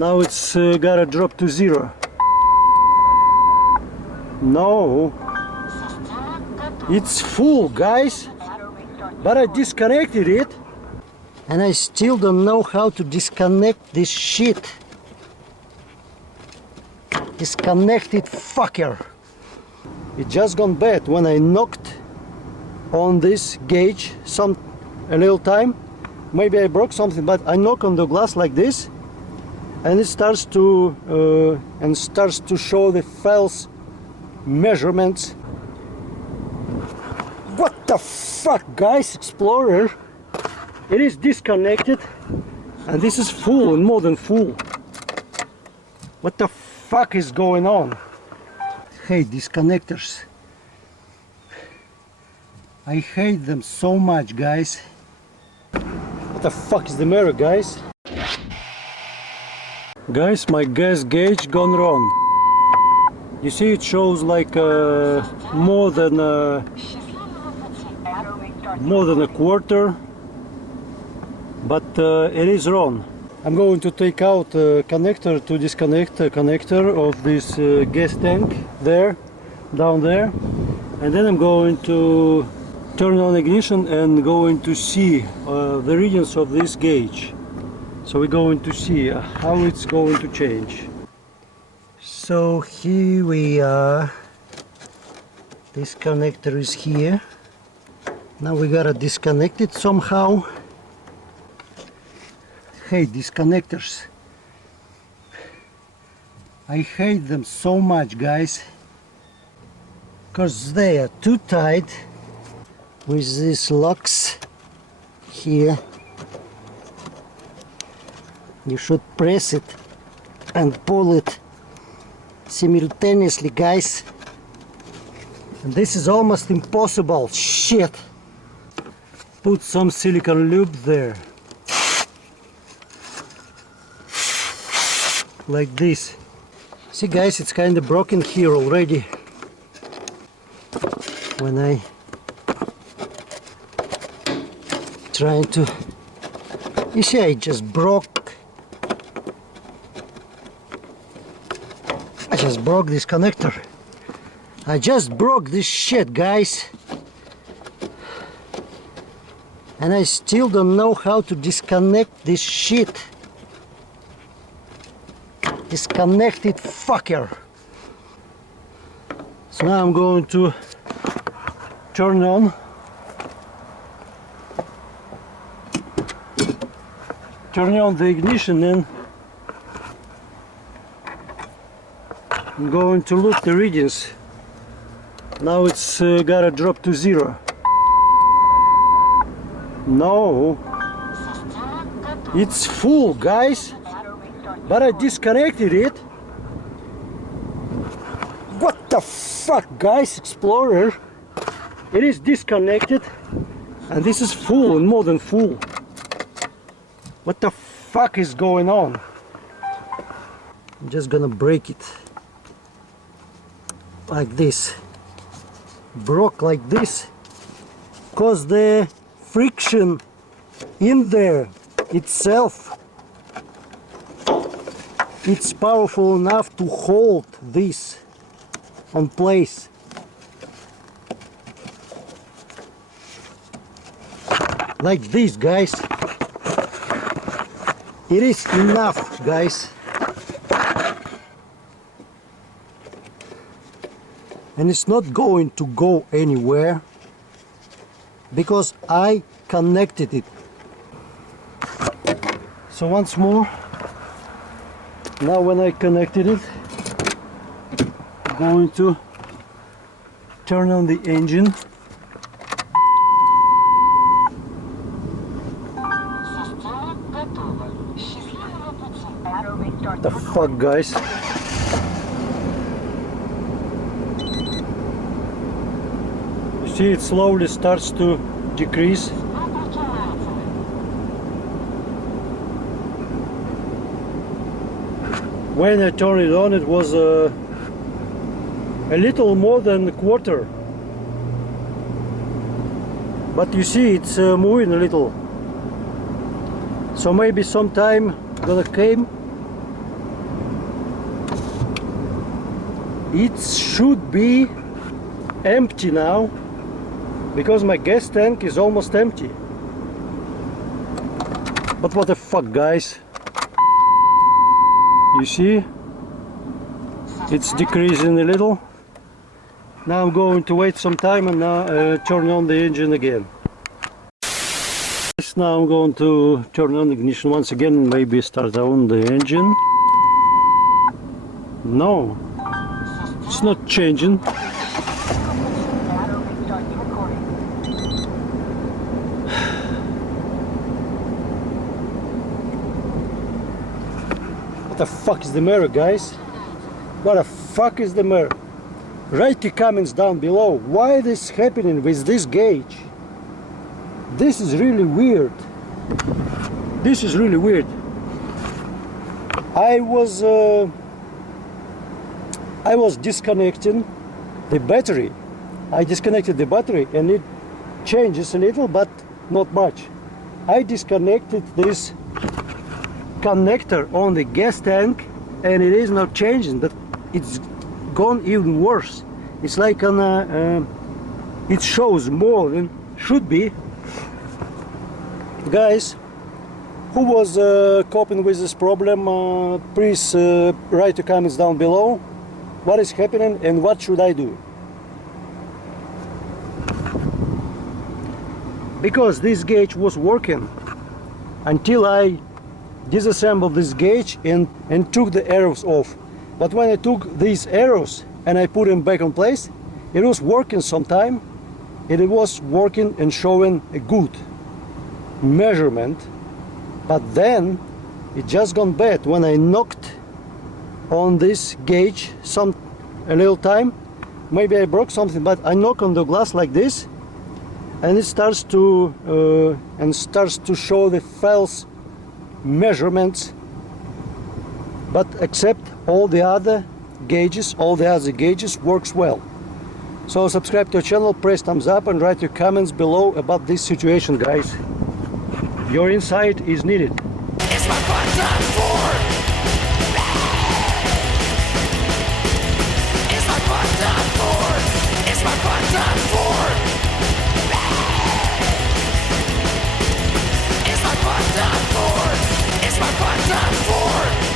Now it's gotta drop to 0. No, it's full, guys, but I disconnected it and I still don't know how to disconnect this shit. Disconnected fucker. It just gone bad when I knocked on this gauge a little time. Maybe I broke something, but I knock on the glass like this and it starts to show the false measurements. What the fuck, guys? Explorer, it is disconnected and this is full and more than full. What the fuck is going on? Hate these connectors. I hate them so much, guys. What the fuck is the matter, guys? Guys, my gas gauge gone wrong. You see, it shows like more than a quarter, but it is wrong. I'm going to take out a connector to disconnect a connector of this gas tank there, down there, and then I'm going to turn on ignition and going to see the readings of this gauge. So we're going to see how it's going to change. So here we are. This connector is here. Now we gotta disconnect it somehow. Hate these connectors. I hate them so much, guys, because they are too tight with these locks here. You should press it and pull it simultaneously, guys, and this is almost impossible. Shit. Put some silicone lube there, like this. See, guys, it's kind of broken here already. When I trying to, you see, I just broke this connector. I just broke this shit, guys, and I still don't know how to disconnect this shit. Disconnected fucker. So now I'm going to turn on the ignition, and I'm going to look the readings. Now it's gotta drop to 0. No, it's full, guys, but I disconnected it. What the fuck, guys? Explorer, it is disconnected and this is full and more than full. What the fuck is going on? I'm just gonna break it like this. Broke like this because the friction in there itself, it's powerful enough to hold this on place. Like this, guys. It is enough, guys. And it's not going to go anywhere because I connected it. So once more, now when I connected it, I'm going to turn on the engine. What the fuck, guys? You see, it slowly starts to decrease. When I turned it on, it was a little more than a quarter. But you see, it's moving a little. So maybe sometime gonna come it should be empty now, because my gas tank is almost empty. But what the fuck, guys? You see, it's decreasing a little. Now I'm going to wait some time and now turn on the engine again. Now I'm going to turn on the ignition once again and maybe start on the engine. No, it's not changing. What the fuck is the matter, guys? What the fuck is the matter? Write your comments down below. Why this happening with this gauge? This is really weird. This is really weird. I was disconnecting the battery. I disconnected the battery and it changes a little, but not much. I disconnected this connector on the gas tank and it is not changing, but it's gone even worse. It's like it shows more than should be. Guys, who was coping with this problem, please write your comments down below. What is happening and what should I do? Because this gauge was working until I disassembled this gauge and took the arrows off. But when I took these arrows and I put them back in place, it was working sometime, and it was working and showing a good measurement. But then it just gone bad when I knocked on this gauge a little time. Maybe I broke something, but I knock on the glass like this and it starts to show the false measurements, but except all the other gauges works well. So subscribe to our channel, press thumbs up and write your comments below about this situation, guys. Your insight is needed. It's my fun time for. It's my fun time for. It's my fun time for. It's my fun time for. It's my fun time for.